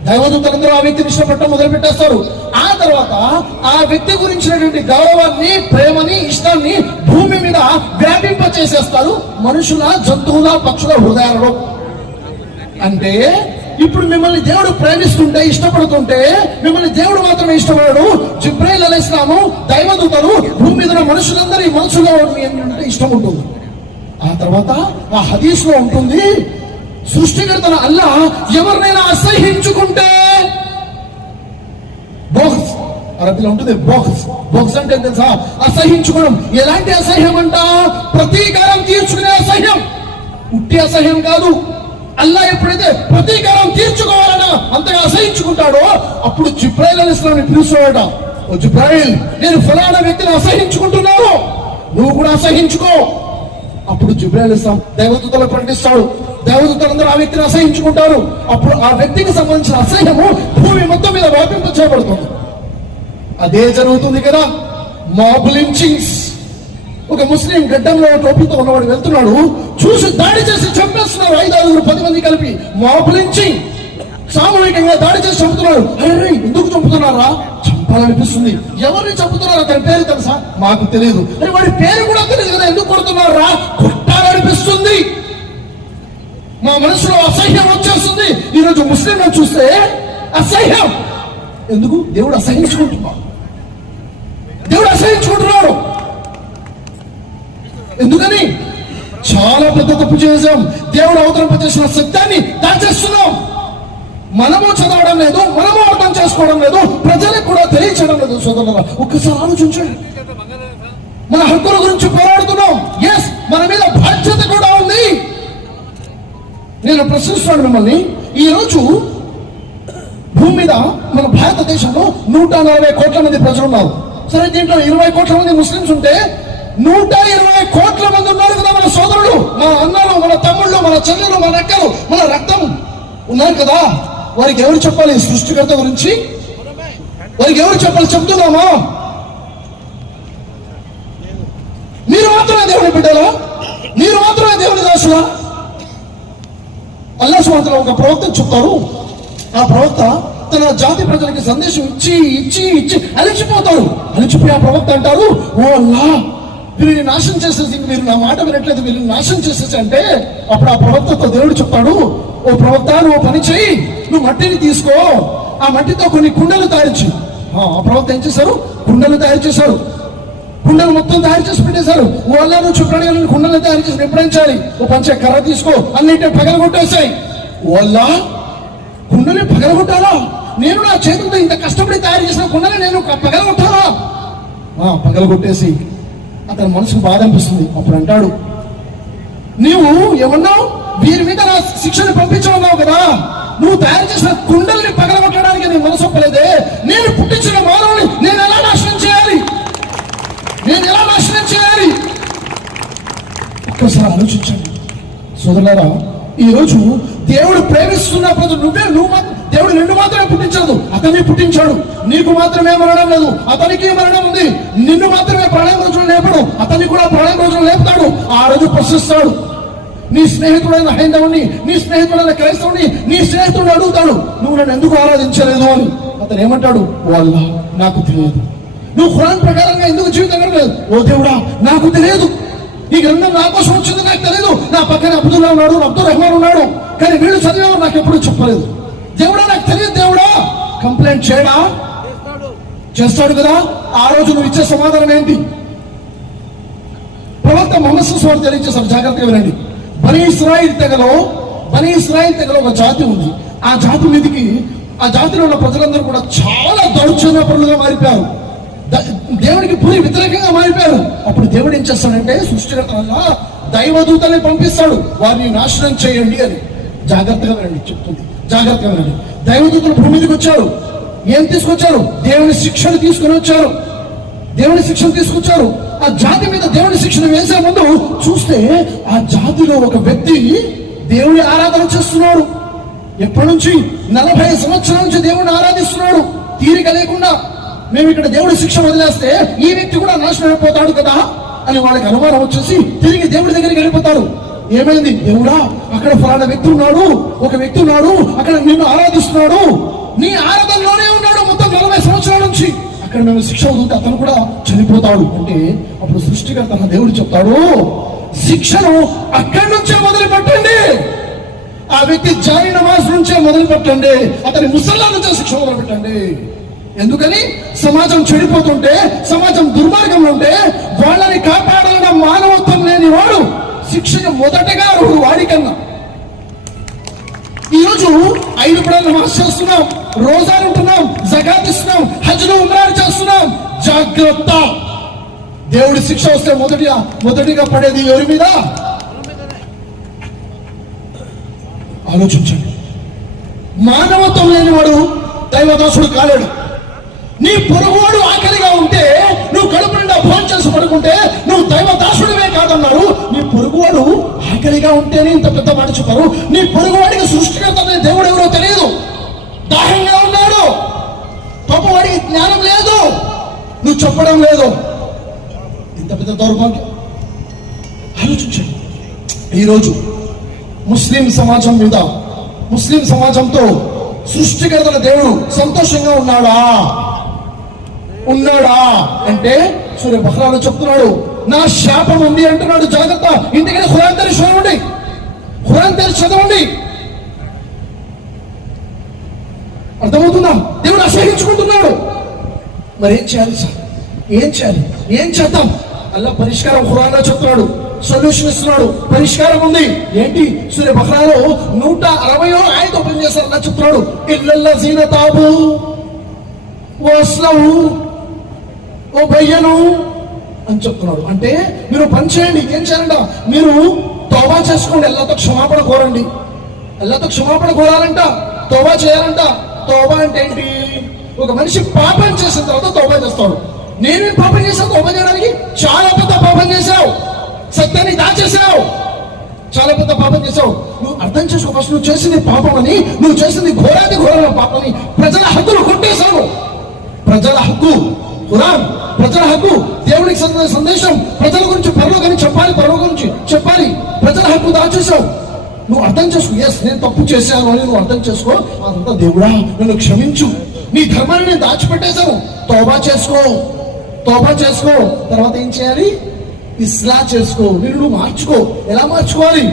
దైవదూతలందరూ ఆ వ్యక్తిని ఇష్టపడటం మొదలు పెట్టేస్తారు. ఆ తర్వాత ఆ వ్యక్తి గురించినటువంటి గౌరవాన్ని, ప్రేమని, ఇష్టాన్ని భూమి మీద వ్యాపింప చేసేస్తారు మనుషుల, జంతువుల, పక్షుల హృదయాలలో. అంటే ఇప్పుడు మిమ్మల్ని దేవుడు ప్రేమిస్తుంటే, ఇష్టపడుతుంటే, మిమ్మల్ని దేవుడు మాత్రమే ఇష్టపడడు. జిబ్రాయిల్ అలైహిస్సలాము, దైవదూతలు, భూమి మీద మనుషులందరి మనసులో ఏంటంటే ఇష్టం ఉంటుంది. ఆ తర్వాత ఆ హదీస్ లో ఉంటుంది, సృష్టికర్తన అల్లాహ్ ఎవరినైనా అసహ్యించుకుంటే, బోగ్స్ అరబీలో ఉంటుంది, బోగ్స్ అంటే తెలుసా? అసహ్యించుకోవడం. ఎలాంటి అసహ్యం అంట? ప్రతీకారం తీర్చుకునే అసహ్యం, ఉట్టి అసహ్యం కాదు. అల్లాహ్ ఎప్పుడైతే ప్రతీకారం తీర్చుకోవాలన్నా అంతగా అసహించుకుంటాడో అప్పుడు జిబ్రాయిల్ అలైహిస్సలాంని పిలుస్తాడట. ఓ జిబ్రాయిల్, నేను ఫలానా వ్యక్తిని అసహించుకుంటున్నాను, నువ్వు కూడా అసహించుకో. అప్పుడు జిబ్రాయిల్ అలైహిస్సలాం దైవదూతలకు ప్రకటిస్తాడు, దైవదూతలందరూ ఆ వ్యక్తిని అసహించుకుంటారు. అప్పుడు ఆ వ్యక్తికి సంబంధించిన అసహ్యము భూమి మొత్తం మీద వ్యాపింప చేయబడుతుంది. అదే జరుగుతుంది కదా మాబ్ లించింగ్స్. ఒక ముస్లిం గడ్డంలో టోపీతో ఉన్నవాడు వెళ్తున్నాడు, చూసి దాడి చేసి చంపేస్తున్నారు 5-6 10 మంది కలిపి. మాబ్ లించింగ్, సామూహికంగా దాడి చేసి చంపుతున్నారు. అరే ఎందుకు చంపుతున్నారా? చంపాలనిపిస్తుంది. ఎవరిని చంపుతున్నారు? అతని పేరు తెలుసా? మాకు తెలియదు. అరే వాడి పేరు కూడా తెలియదు కదా, ఎందుకు కొడుతున్నారా? కొట్టాలనిపిస్తుంది. మా మనసులో అసహ్యం వచ్చేస్తుంది. ఈరోజు ముస్లింలను చూస్తే అసహ్యం. ఎందుకు? దేవుడు అసహించుకుంటున్నాడు, దేవుడు అసహించుకుంటున్నాడు. ఎందుకని? చాలా పెద్ద తప్పు చేసాం. దేవుడు అవతరింపజేసిన సత్యాన్ని దాచేస్తున్నాం. మనము చదవడం లేదు, మనము అర్థం చేసుకోవడం లేదు, ప్రజలకు కూడా తెలియచేయడం లేదు. సోదరులారా, ఒక్కసారి ఆలోచించండి. మన హక్కుల గురించి పోరాడుతున్నాం. ఎస్, మన మీద బాధ్యత కూడా ఉంది. నేను ప్రశ్నిస్తున్నాను మిమ్మల్ని, ఈరోజు భూమి మీద మన భారతదేశంలో 140 కోట్ల మంది ప్రజలు ఉన్నారు. సరే, దీంట్లో 20 కోట్ల మంది ముస్లింస్ ఉంటే 120 కోట్ల మంది ఉన్నారు కదా మన సోదరులు, మన అన్నలు, మన తమ్ముళ్ళు, మన చెల్లెలు, మన అక్కలు, మన రక్తం ఉన్నారు కదా. వారికి ఎవరు చెప్పాలి సృష్టికర్త గురించి? వారికి ఎవరు చెప్పాలి? చెప్తున్నామా? మీరు మాత్రమే దేవుని బిడ్డలా? మీరు మాత్రమే దేవుని దాసులా? అల్లాహ్ సుబ్హానహు వ తఆలా ఒక ప్రవక్తను చెప్తారు. ఆ ప్రవక్త తన జాతి ప్రజలకి సందేశం ఇచ్చి ఇచ్చి ఇచ్చి అలిచిపోతాడు. అలిచిపోయి ఆ ప్రవక్త అంటారు, ఓ అల్లాహ్, వీరిని నాశనం చేసేసి, మీరు నా మాట వినట్లేదు, వీరిని నాశనం చేసేసి అంటే, అప్పుడు ఆ ప్రవక్తతో దేవుడు చెప్తాడు, ఓ ప్రవక్త, నువ్వు పని చేయి, నువ్వు మట్టిని తీసుకో, ఆ మట్టితో కొన్ని కుండలు తయారు చేయి. ఆ ప్రవక్త ఏం చేశారు? కుండలు తయారు చేశారు. కుండలు మొత్తం తయారు చేసి పెట్టేశారు. వాళ్ళ నువ్వు చుట్టడానికి కుండలు తయారు చేసి ఎప్పుడేం చేయాలి? ఓ పంచ కర్ర తీసుకో, అన్నింటినీ పగలగొట్టేసాయి. వాళ్ళ కుండని పగలగొట్టాలా? నేను నా చేతులతో ఇంత కష్టపడి తయారు చేసిన కుండని నేను పగలగొట్టాలా? పగలగొట్టేసి అతని మనసుకు బాధ అనిపిస్తుంది. అప్పుడు అంటాడు, నీవు ఏమన్నావు? వీరి మీద నా శిక్షను పంపించమన్నావు కదా, నువ్వు తయారు చేసిన కుండల్ని పగలగొట్టడానికి నీ మనసు ఒప్పలేదే, నేను పుట్టించిన మానవుని నేను ఎలా నాశనం చేయాలి? నేను ఎలా నాశనం చేయాలి? ఒక్కసారి ఆలోచించండి సోదరులారా. ఈ రోజు దేవుడు ప్రేమిస్తున్న ప్రజలు నువ్వు దేవుడు నిన్ను మాత్రమే పుట్టించలేదు, అతన్ని పుట్టించాడు. నీకు మాత్రమే మరణం లేదు, అతనికి మరణం ఉంది. నిన్ను మాత్రమే ప్రళయం రోజులు లేపడు, అతన్ని కూడా ప్రళయం రోజులు లేపుతాడు. ఆ రోజు ప్రశ్నిస్తాడు. నీ స్నేహితుడైన హైందవుని, నీ స్నేహితుడైన క్రైస్తవుని, నీ స్నేహితుడిని అడుగుతాడు, నువ్వు నన్ను ఎందుకు ఆరాధించలేదు అని. అతను ఏమంటాడు? వాళ్ళ నాకు తెలియదు. నువ్వు ఖురాన్ ప్రకారంగా ఎందుకు జీవితం గడపలేదు? ఓ దేవుడా, నాకు తెలియదు. ఈ గ్రంథం నా కోసం వచ్చింది, నాకు తెలియదు. నా పక్కన అబ్దుల్లా ఉన్నాడు, అబ్దుల్ రెహమాన్ ఉన్నాడు, కానీ వీళ్ళు చదివేవారు నాకు ఎప్పుడు చెప్పలేదు. దేవుడా, నాకు తెలియదు. దేవుడా కంప్లైంట్ చేయడా? చేస్తాడు కదా. ఆ రోజు నువ్వు ఇచ్చే సమాధానం ఏంటి? ప్రవక్త ముహమ్మద్ సల్లల్లాహు అలైహి వసల్లం తెలియజేశారు. జాగ్రత్తగా వినండి. బనీ ఇస్రాయిల్ తెగలో బనీ ఇశ్రాయేల్ తెగల ఒక జాతి ఉంది. ఆ జాతి మీదకి ఆ జాతిలో ఉన్న ప్రజలందరూ కూడా చాలా దౌర్జన్యపరులుగా మారిపోయారు. దేవునికి పూరి వ్యతిరేకంగా మారిపోయారు. అప్పుడు దేవుడు ఏం చేస్తాడంటే సృష్టికర్త వల్ల దైవదూతల్ని పంపిస్తాడు, వారిని నాశనం చేయండి అని. జాగ్రత్తగా వినండి, చెప్తుంది జాగ్రత్తగా వినండి. దైవదూతలు భూమి మీదకి వచ్చారు. ఏం తీసుకొచ్చారు? దేవుని శిక్షను తీసుకుని వచ్చారు. దేవుని శిక్షణ తీసుకొచ్చారు. ఆ జాతి మీద దేవుని శిక్షణ వేసే ముందు చూస్తే ఆ జాతిలో ఒక వ్యక్తి దేవుని ఆరాధన చేస్తున్నాడు. ఎప్పటి నుంచి? 40 సంవత్సరాల నుంచి దేవుడిని ఆరాధిస్తున్నాడు తీరిక లేకుండా. మేము ఇక్కడ దేవుడి శిక్ష వదిలేస్తే ఈ వ్యక్తి కూడా నాశనం అయిపోతాడు కదా అని వాళ్ళకి అనుమానం వచ్చేసి తిరిగి దేవుడి దగ్గరికి వెళ్ళిపోతారు. ఏమైంది? దేవుడా, అక్కడ ఫలానా వ్యక్తి ఉన్నాడు, ఒక వ్యక్తి ఉన్నాడు, అక్కడ నిన్ను ఆరాధిస్తున్నాడు, నీ ఆరాధనలోనే ఉన్నాడు మొత్తం 40 సంవత్సరాల నుంచి. అక్కడ మేము శిక్ష వదిలితే అతను కూడా చనిపోతాడు అంటే అప్పుడు సృష్టికర్త దేవుడు చెప్తాడు, శిక్షను అక్కడి నుంచే మొదలు పెట్టండి. ఆ వ్యక్తి జాయి నమాజ్ నుంచే మొదలు పెట్టండి, అతని ముసల్లా నుంచే శిక్ష మొదలు పెట్టండి. ఎందుకని? సమాజం చెడిపోతుంటే, సమాజం దుర్మార్గంలో ఉంటే వాళ్ళని కాపాడాలన్న మానవత్వం లేని వాడు శిక్షను మొదటగా అర్హుడు వాడికన్నా. ఈరోజు 5 పడల నమాజ్ చేస్తున్నాం, రోజాలు ఉంటున్నాం, జకాత్ ఇస్తున్నాం, హజ్లు ఉమ్రాలు చేస్తున్నాం. జాగ్రత్త, దేవుడి శిక్ష వస్తే మొదటిగా పడేది ఎవరి మీద? ఆలోచించండి. మానవత్వం లేనివాడు దైవదాసుడు కాలేడు. నీ పొరుగువాడు ఆకలిగా ఉంటే నువ్వు కడుపు నిండా భోజనం చేసి పడుకుంటే నువ్వు దైవదాసుడివే కాదన్నారు. నీ పొరుగువాడు ఆకలిగా ఉంటేనే ఇంత పెద్ద మాట చెప్పారు. నీ పొరుగువాడికి సృష్టికర్త దేవుడు ఎవరో తెలియదు, దాహంగా ఉన్నాడు, పాపవాడికి జ్ఞానం లేదు, నువ్వు చెప్పడం లేదు. ఇంత పెద్ద దౌర్భాగ్యం. ఆలోచించండి. ఈరోజు ముస్లిం సమాజం మీద, ముస్లిం సమాజంతో సృష్టికర్తల దేవుడు సంతోషంగా ఉన్నాడా అంటే సూర్య బహ్రాలో చెప్తున్నాడు, నా శాపం ఉంది అంటున్నాడు. జాగ్రత్త, ఇంటికి ఖురాన్ తెరిచి చదవండి, ఖురాన్ తెరిచి చదవండి. అర్థమవుతుందా? దేవుడు అసహించుకుంటున్నాడు. మరి ఏం చేయాలి సార్? ఏం చేయాలి? ఏం చేద్దాం? అల్లా పరిష్కారం ఖురాన్లో చెప్తున్నాడు, సొల్యూషన్ ఇస్తున్నాడు. పరిష్కారం ఉంది. ఏంటి? సూర్య బహ్రాలో 160వ ఆయత ఓపెన్ చేశారు. అలా చెప్తున్నాడు, ఇల్లల్లజీన తాబు వస్లహు వబయ్యను అని చెప్తున్నాడు. అంటే మీరు పని చేయండి. ఏం చేయాలంట? మీరు తౌబా చేసుకోండి, అల్లాతో క్షమాపణ కోరండి. అల్లాతో క్షమాపణ కోరాలంట, తౌబా చేయాలంట. తౌబా అంటే ఏంటి? ఒక మనిషి పాపం చేసిన తర్వాత తౌబా చేస్తాడు. నేనేం పాపం చేశాను తౌబా చేయడానికి? చాలా పెద్ద పాపం చేశావు, సత్యాన్ని దాచేసావు, చాలా పెద్ద పాపం చేసావు. నువ్వు అర్థం చేసుకో ఫస్ట్. నువ్వు చేసింది పాపం అని, నువ్వు చేసింది ఘోరమైన పాపం అని. ప్రజల హక్కులు కొట్టేశావు. ప్రజల హక్కు ఖురాన్, ప్రజల హక్కు దేవునికి సందేశం, ప్రజల గురించి పరలోకాన్ని చెప్పాలి, పరలోకం గురించి చెప్పాలి. ప్రజల హక్కు దాచేసావు. నువ్వు అర్థం చేసుకో. ఎస్, నేను తప్పు చేశాను అని నువ్వు అర్థం చేసుకో. అదంతా దేవుడా నన్ను క్షమించు, నీ ధర్మాన్ని నేను దాచిపెట్టేశాను, తౌబా చేసుకో. తౌబా చేసుకో. తర్వాత ఏం చేయాలి? ఇస్లా చేసుకో. నువ్వు మార్చుకో. ఎలా మార్చుకోవాలి?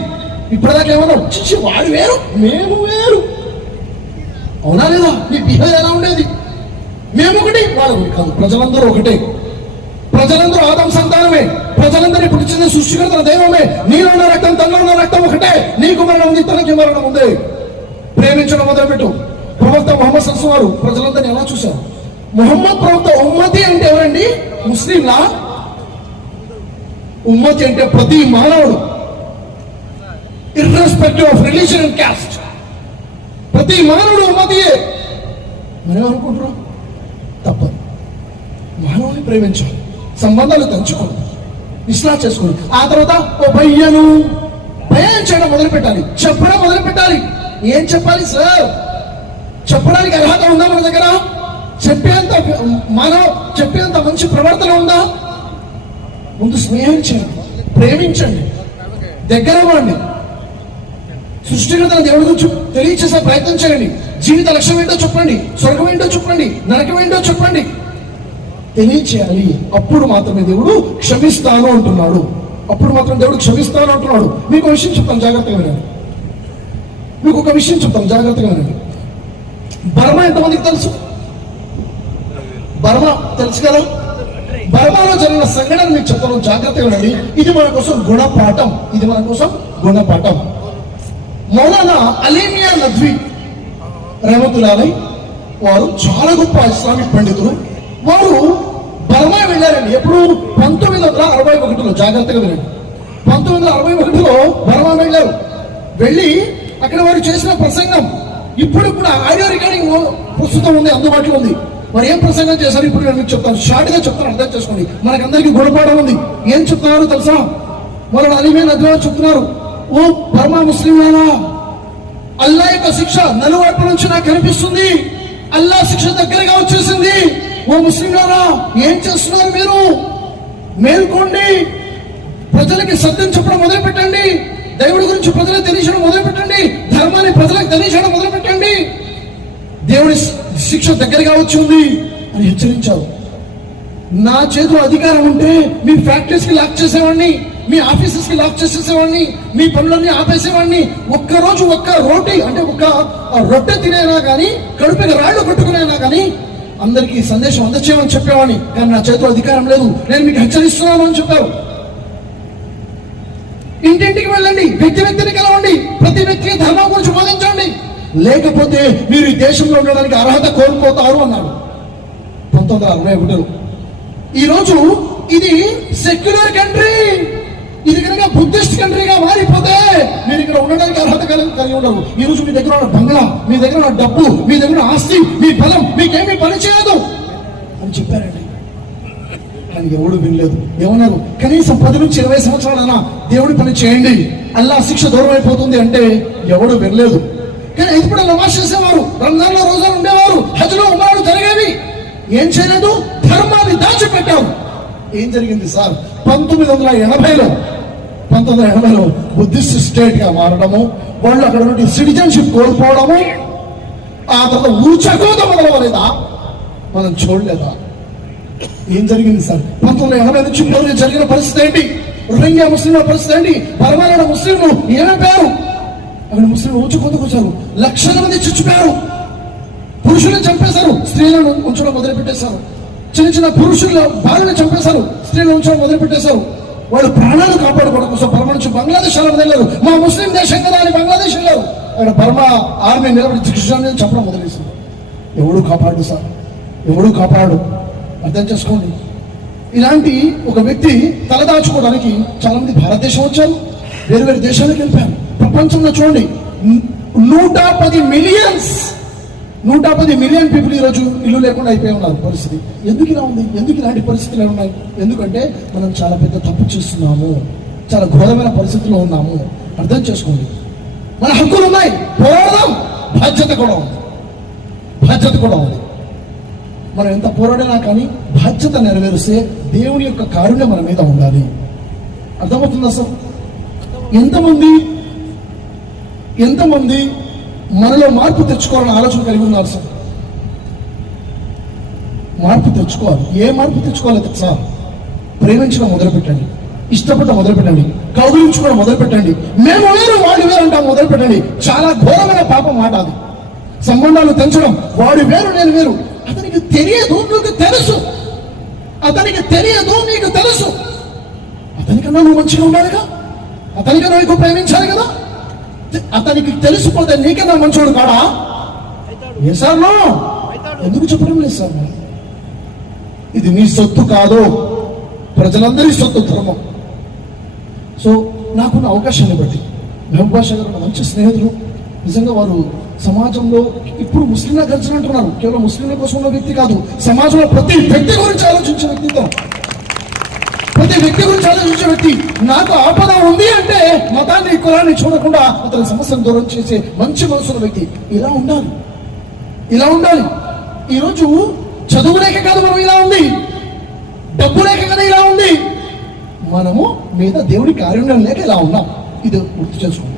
ఇప్పటిదాకా ఏమన్నా చిచ్చి వాడు వేరు మేము వేరు, అవునా లేదా? నీ బిహేవియర్ ఎలా ఉండేది? మేము ఒకటి, వాడు ఒకటి కాదు. ప్రజలందరూ ఒకటే. ప్రజలందరూ ఆదం సంతానమే. ప్రజలందరూ పుట్టించిన సృష్టికర్తల దైవమే. నీలో ఉన్న రక్తం, తనలో ఉన్న రక్తం ఒకటే. నీకు మరణం ఉంది, తనకి మరణం ఉంది. ప్రేమించడం మొదలుపెట్టు. ప్రవక్త ముహమ్మద్ సల్సల్లాహు అలైహి వసల్లం ప్రజలందరినీ ఎలా చూశారు? ముహమ్మద్ ప్రవక్త ఉమ్మతి అంటే ఎవరండి? ముస్లింలా? ఉమ్మతి అంటే ప్రతి మానవుడు, irrespective of religion and caste, ప్రతి మానవుడు ఉమ్మతియే. మరేమనుకుంటున్నాం? తప్పదు. మానవుని ప్రేమించాలి, సంబంధాలు తెంచుకోవాలి, ఇస్లా చేసుకోవాలి. ఆ తర్వాత ఓ బయ్యను బయాన్ చేయడం మొదలు పెట్టాలి, చెప్పడం మొదలు పెట్టాలి. ఏం చెప్పాలి సార్? చెప్పడానికి అర్హత ఉందా మన దగ్గర? చెప్పేంత మంచి ప్రవర్తన ఉందా? ముందు స్నేహం చేయండి, ప్రేమించండి, దగ్గర అవ్వండి, సృష్టికర్తల దేవుడి గురించి తెలియచేసే ప్రయత్నం చేయండి. జీవిత లక్ష్యం ఏంటో చెప్పండి, స్వర్గం ఏంటో చెప్పండి, నరకం ఏంటో చెప్పండి, తెలియచేయాలి. అప్పుడు మాత్రమే దేవుడు క్షమిస్తాను అంటున్నాడు. అప్పుడు మాత్రం దేవుడు క్షమిస్తాను అంటున్నాడు. మీకు ఒక విషయం చెప్తాను, జాగ్రత్తగా వినండి. మీకు ఒక విషయం చెప్తాను, జాగ్రత్తగా వినండి. బర్మా ఎంతమందికి తెలుసు? బర్మా తెలుసు కదా? బర్మాలో జరిగిన సంఘటన మీకు చెప్తాను, జాగ్రత్తగా వినండి. ఇది మన కోసం గుణపాఠం. ఇది మన కోసం గుణపాఠం. మౌలానా అలీమియా నద్వీ రహమతుల్లాహి వారు చాలా గొప్ప ఇస్లామిక్ పండితులు. వారు బర్మా వెళ్ళారండి. ఎప్పుడు 1961లో, జాగ్రత్తగా వినండి, 1961లో బర్మా వెళ్ళారు. వెళ్ళి అక్కడ వారు చేసిన ప్రసంగం ఇప్పుడు కూడా ఆడియో రికార్డింగ్ ప్రస్తుతం ఉంది, అందుబాటులో ఉంది. మరి ఏం ప్రసంగం చేశారు ఇప్పుడు నేను మీకు చెప్తాను, షార్ట్ గా చెప్తాను, అర్థం చేసుకోండి. మనకందరికీ గుణపాఠం ఉంది. ఏం చెప్తున్నారు తెలుసా? మరో అలీమియా నద్వీ చెప్తున్నారు, ఓ బర్మా ముస్లింలారా, అల్లా యొక్క శిక్ష నలువైపు నుంచి నాకు కనిపిస్తుంది. అల్లా శిక్ష దగ్గరగా వచ్చేసింది. ఓ ముస్లింలారా, ఏం చేస్తున్నారు మీరు? మేల్కోండి, ప్రజలకి సత్యం చెప్పడం మొదలు పెట్టండి, దేవుడి గురించి ప్రజలకు తెలియజేయడం మొదలు పెట్టండి, ధర్మాన్ని ప్రజలకు తెలియజేయడం మొదలు పెట్టండి, దేవుడి శిక్ష దగ్గరగా వచ్చింది అని హెచ్చరించారు. నా చేతిలో అధికారం ఉంటే మీ ఫ్యాక్టరీస్ కి లాక్ చేసేవాడిని, మీ ఆఫీసెస్ కి లాక్ చేసేసేవాడిని, మీ పనులన్నీ ఆపేసేవాడిని. ఒక్కరోజు ఒక్క రోటీ అంటే ఒక్క రొట్టె తినేనా కానీ, కడుపుకి రాళ్లు కొట్టుకునేనా కానీ అందరికీ సందేశం అందచేయమని చెప్పేవాడిని. కానీ నా చేతిలో అధికారం లేదు, నేను మీకు హెచ్చరిస్తున్నాను అని చెప్పారు. ఇంటింటికి వెళ్ళండి, వ్యక్తి వ్యక్తిని కలవండి, ప్రతి వ్యక్తికి ధర్మం గురించి బోధించండి, లేకపోతే మీరు ఈ దేశంలో ఉండడానికి అర్హత కోల్పోతారు అన్నాడు 1961లో. ఈరోజు ఇది సెక్యులర్ కంట్రీ, ఇది కనుక బుద్ధిస్ట్ కంట్రీగా మారిపోతే మీరు ఇక్కడ ఉండడానికి అర్హత కలిగి ఉండరు. ఈ రోజు మీ దగ్గర ఉన్న బంగ్లా, మీ దగ్గర ఉన్న డబ్బు, మీ దగ్గర ఉన్న ఆస్తి, మీ బలం మీకేమీ పని చేయదు అని చెప్పారండి. కానీ ఎవడు వినలేదు. ఏమన్నారు? కనీసం 10 నుంచి 20 సంవత్సరాలైనా దేవుడి పని చేయండి, అల్లా శిక్ష దూరం అయిపోతుంది అంటే ఎవడు వినలేదు. కానీ ఇప్పుడు నమాజ్ చేసేవారు, రంజాన్లో రోజులు ఉండేవారు, హజ్లో ఉమ్రాలు జరిగేవి. ఏం చేయలేదు? ధర్మాన్ని దాచిపెట్టారు. ఏం జరిగింది సార్? 1980లో బుద్ధిస్ట్ స్టేట్ గా మారడము, వాళ్ళు అక్కడ నుండి సిటిజన్షిప్ కోల్పోవడము, ఆ తర్వాత ఊచకోత మొదలవలేదా? మనం చూడలేదా? ఏం జరిగింది సార్? 1980 నుంచి ఇప్పుడు జరిగిన పరిస్థితి ఏంటి? రోహింగ్యా ముస్లింల పరిస్థితి ఏంటి? బర్మాలో ముస్లింలు ఏమైపోయారు? అక్కడ ముస్లింలు ఊచకోతకు వచ్చారు, లక్షల మంది చచ్చిపోయారు. పురుషులను చంపేశారు, స్త్రీలను ఉంచడం మొదలు పెట్టేశారు. చిన్న చిన్న పురుషుల భార్యను చంపేశారు, స్త్రీలను ఉంచడం మొదలు పెట్టేశారు. వాళ్ళు ప్రాణాలు కాపాడుకోవడం కోసం బర్మా నుంచి బంగ్లాదేశ్ అలా వెళ్ళారు. మా ముస్లిం దేశం కదా అని బంగ్లాదేశ్ వెళ్ళారు. అక్కడ బర్మా ఆర్మీ నిలబడి క్రిస్టియన్ చెప్పడం మొదలేశారు. ఎవడు కాపాడు సార్? ఎవడు కాపాడు? అర్థం చేసుకోండి. ఇలాంటి ఒక వ్యక్తి తలదాచుకోవడానికి చాలా మంది భారతదేశం వచ్చారు, వేరు వేరు దేశాలకు వెళ్ళిపోయారు. ప్రపంచంలో చూడండి, 110 మిలియన్ పీపుల్ ఈరోజు ఇల్లు లేకుండా అయిపోయి ఉన్నారు. పరిస్థితి ఎందుకు ఇలా ఉంది? ఎందుకు ఇలాంటి పరిస్థితులు ఉన్నాయి? ఎందుకంటే మనం చాలా పెద్ద తప్పు చేస్తున్నాము, చాలా ఘోరమైన పరిస్థితుల్లో ఉన్నాము. అర్థం చేసుకోండి. మన హక్కులు ఉన్నాయి, పోరాడదాం. బాధ్యత కూడా ఉంది. మనం ఎంత పోరాడినా కానీ బాధ్యత నెరవేరిస్తే దేవుని యొక్క కారుణ్యం మన మీద ఉండాలి. అర్థమవుతుందా సార్? ఎంతమంది మనలో మార్పు తెచ్చుకోవాలని ఆలోచన కలిగి ఉన్నారు సార్? మార్పు తెచ్చుకోవాలి. ఏ మార్పు తెచ్చుకోవాలి సార్? ప్రేమించడం మొదలు పెట్టండి, ఇష్టపడడం మొదలు పెట్టండి, కౌగిలించుకోవడం మొదలు పెట్టండి. మేము వేరు వాళ్ళు వేరు అంటాం మొదలు పెట్టండి. చాలా ఘోరమైన పాపం మాట అది. సంబంధాలు తెంచడం, వాడు వేరు నేను వేరు. అతనికి తెలియదు, నీకు తెలుసు. అతనికన్నా నువ్వు మంచిగా ఉండాలిగా, అతనికన్నా నీకు ప్రేమించాలి కదా. అతనికి తెలిసిపోతే నీకన్నా మంచోడు కాడా? ఏ సార్? ఎందుకు చెప్పడం లేదు సార్? ఇది నీ సొత్తు కాదు, ప్రజలందరి సొత్తు ధర్మం. సో నాకున్న అవకాశాన్ని బట్టి మెహబూబ్ బాషా గారు మంచి స్నేహితులు. నిజంగా వారు సమాజంలో ఇప్పుడు ముస్లింల కలిసి అంటున్నారు. కేవలం ముస్లింల కోసం ఉన్న వ్యక్తి కాదు, సమాజంలో ప్రతి వ్యక్తి గురించి ఆలోచించే వ్యక్తితో, ప్రతి వ్యక్తి గురించి ఆలోచించే వ్యక్తి. నాకు ఆపద ఉంది అంటే మతాన్ని, కులాన్ని చూడకుండా అతని సమస్యను దూరం చేసే మంచి మనసున్న వ్యక్తి. ఇలా ఉండాలి. ఈరోజు చదువు లేక కాదు మనం ఇలా ఉంది, డబ్బు లేక కదా ఇలా ఉంది, మనము మీద దేవుడి కారుణ్యం లేక ఇలా ఉన్నాం. ఇది గుర్తు చేసుకోండి.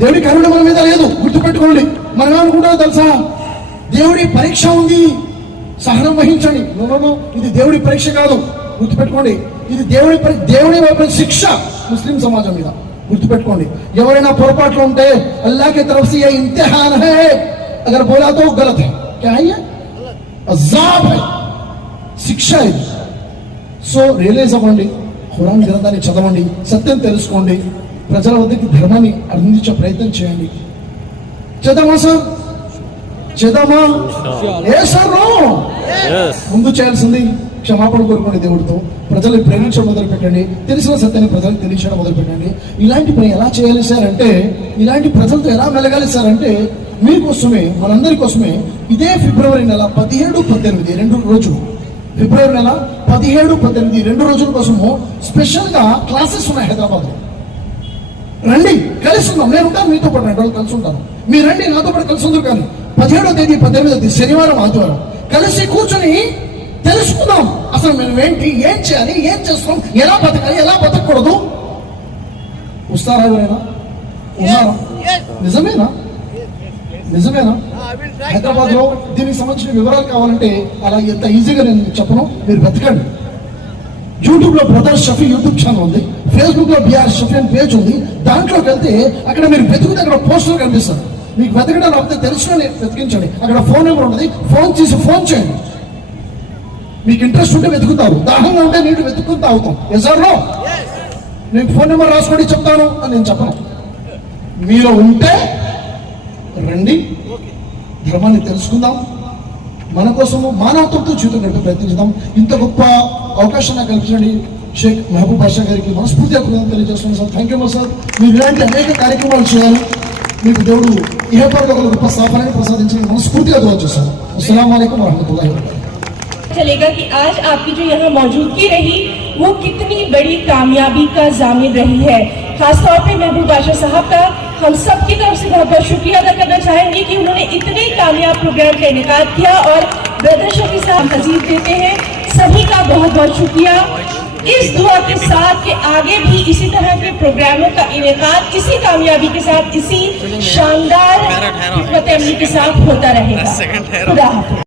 దేవుడి కారుణ్యం మన మీద లేదు, గుర్తుపెట్టుకోండి. మనం ఏమనుకుంటారో తెలుసా? దేవుడి పరీక్ష ఉంది, సహనం వహించండి. ఇది దేవుడి పరీక్ష కాదు, గుర్తుపెట్టుకోండి. ఇది దేవుడి వైపు శిక్ష ముస్లిం సమాజం మీద. గుర్తుపెట్టుకోండి. ఎవరైనా పొరపాట్లు ఉంటే అల్లాహ్ కి तरफ से ये इम्तिहान है, अगर बोला तो गलत है, क्या है ये? अज़ाब है, శిక్ష ఇది. సో రియలైజ్ అవ్వండి, ఖురాన్ గ్రంథాన్ని చదవండి, సత్యం తెలుసుకోండి. ప్రజల వద్దకి ధర్మాన్ని అందించే ప్రయత్నం చేయండి. చేద్దామా సార్? చేద్దామా? ఏ సార్ ముందు చేయాల్సింది క్షమాపణ కోరుకోండి దేవుడితో, ప్రజలు ప్రేమించడం మొదలు పెట్టండి, తెలిసిన సత్యాన్ని ప్రజలకు తెలియచేయడం మొదలు పెట్టండి. ఇలాంటి పని ఎలా చేయాలి సార్ అంటే, ఇలాంటి ప్రజలతో ఎలా మెలగాలి సార్ అంటే, మీకోసమే మనందరి కోసమే ఇదే ఫిబ్రవరి నెల 17, 18 2 రోజులు, ఫిబ్రవరి నెల 17, 18 2 రోజుల కోసము స్పెషల్ గా క్లాసెస్ ఉన్నాయి హైదరాబాద్ లో. రండి, కలిసి ఉన్నాం. నేను ఉంటాను మీతో పాటు, 2 రోజులు కలిసి ఉంటాను. మీరు రండి, నాతో పాటు కలిసి ఉందరు. కానీ 17వ తేదీ 18వ తేదీ శనివారం ఆదివారం కలిసి కూర్చొని తెలుసుకుందాం అసలు మేము ఏంటి, ఏం చేయాలి, ఏం చేస్తాం, ఎలా బతకాలి, ఎలా బతకూడదు. వస్తారా ఎవరైనా? ఉన్నారా? నిజమేనా? నిజమేనా? హైదరాబాద్ లో దీనికి సంబంధించిన వివరాలు కావాలంటే అలా ఎంత ఈజీగా నేను చెప్పను, మీరు వెతకండి. యూట్యూబ్ లో బ్రదర్ షఫీ యూట్యూబ్ ఛానల్ ఉంది, ఫేస్బుక్ లో బిఆర్ షఫీ అని పేజ్ ఉంది. దాంట్లోకి వెళ్తే అక్కడ మీరు వెతుకుతే అక్కడ పోస్టర్ కనిపిస్తారు. మీకు వెతకడం లేకపోతే తెలుసుకొని వెతికించండి. అక్కడ ఫోన్ నెంబర్ ఉంటుంది, ఫోన్ చేసి ఫోన్ చేయండి. మీకు ఇంట్రెస్ట్ ఉంటే వెతుకుతారు, దాహంగా ఉంటే నీళ్ళు వెతుకుని తాగుతాం. ఎసార్లో నేను ఫోన్ నెంబర్ రాసుకోండి చెప్తాను అని నేను చెప్పను. మీలో ఉంటే రండి, ధర్మాన్ని తెలుసుకుందాం, మన కోసము మానవత్వంతో జీవితం గడిపే ప్రయత్నించుదాం. ఇంత గొప్ప అవకాశం నాకు కల్పించండి షేక్ మహబూబ్ బాషా గారికి మనస్ఫూర్తిగా కృతజ్ఞతలు తెలియజేస్తున్నాను సార్. Thank you sir. మీరు ఇలాంటి అనేక కార్యక్రమాలు చేయాలి, మీకు దేవుడు ఇహపరలోకంలో గొప్ప స్థాపనని ప్రసాదించడానికి మనస్ఫూర్తిగా దుఆ చేస్తాను. అస్సలాము అలైకుం వరహమతుల్లాహి వబరకాతుహు. चलेगा कि आज आपकी जो यहाँ मौजूदगी रही वो कितनी बड़ी कामयाबी का जामिन रही है। खासतौर पे महबूब बाशा साहब का हम सब की तरफ से बहुत बहुत शुक्रिया अदा करना चाहेंगे कि उन्होंने इतने कामयाब प्रोग्राम का इनेकाद किया और ब्रदर शफी साहब हजीर देते हैं। सभी का बहुत बहुत शुक्रिया। इस दुआ के साथ कि आगे भी इसी तरह के प्रोग्रामों का इनेकाद इसी कामयाबी के साथ, इसी शानदार हिकमत अमली के साथ होता रहेगा। खुदा हाफिज़।